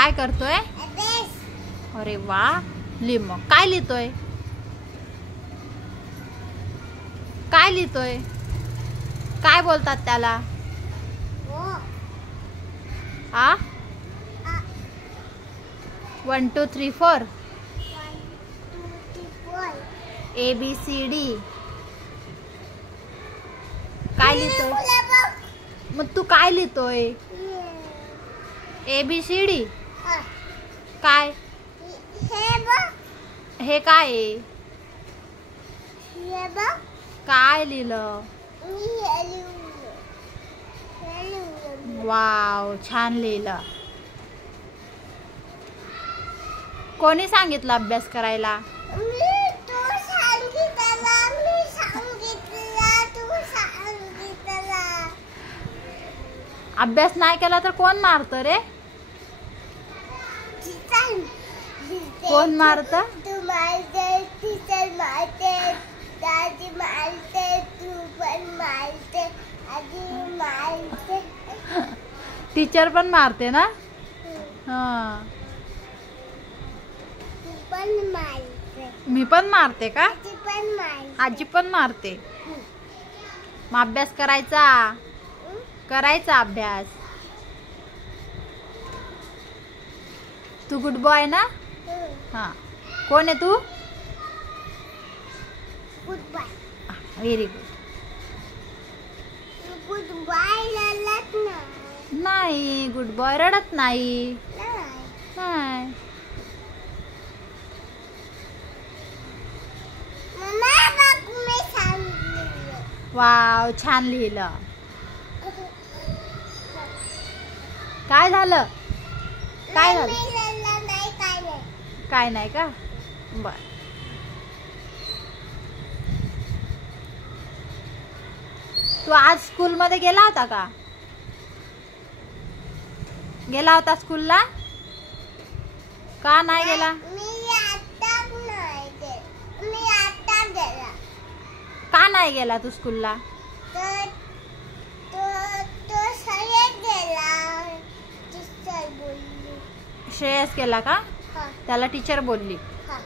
काय करतोय? अरे वा, लिह मग. काय लिहितोय? काय लिहितोय? काय बोलतात त्याला? आ 1 2 3 4 ABCD. काय लिहितोय? मग तू काय लिहितोय? ABCD. काय हे काय आहे? काय लिहिलं? वाव, छान लिहिलं. कोणी सांगितलं अभ्यास करायला? अभ्यास नाही केला तर कोण मारत रे? कोण मारत? तू मारते, टीचर मारते, दादी मारते, तू पण मारते, आजी मारते. टीचर पण मारते ना? हा. तू पण मारते. मी पण मारते का? आजी पण मारते. आजी पण मारते. मग अभ्यास करायचा. करायचा अभ्यास. तू गुड बॉय ना? हा. कोण आहे तू? Good bye. Very good. Good bye रडत नाही. नाही, गुड बॉय रडत नाही. नाही. नाही. मम्मा बघ, मी सांगितलं. वाव, छान लिहिलं. काय झालं? काय झालं? मी रडलं नाही, काय नाही. काय नाही का? बर. तू आज स्कूल मध्ये गेला होता का? गेला होता स्कूलला? का नाही गेला? मी आता नाही गेला. मी आता गेला. का नाही गेला तू स्कूलला? तर तो सगळे गेला. टीचर बोलली. श्रेयस गेला का? हा, त्याला टीचर बोलली. हा.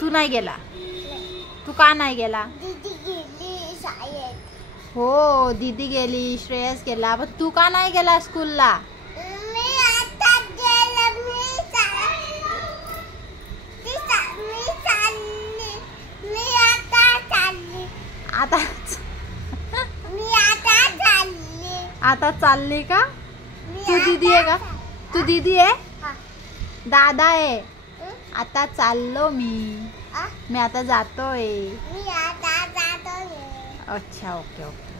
तू नाही गेला? नाही. तू का नाही गेला? दीदी गेली शाळेत. हो, दीदी गेली, श्रेयस गेला, पण तू का नाही गेला स्कूलला? मी आता गेला. मी आता चालली. आता मी आता चालली. आता चालली का? मी तू दीदी आहे का? तू दीदी आहे? हा. दादा आहे. हं? आता चाललो मी. आ? मी आता जातोय. मी आता जातोय. अच्छा, ओके ओके.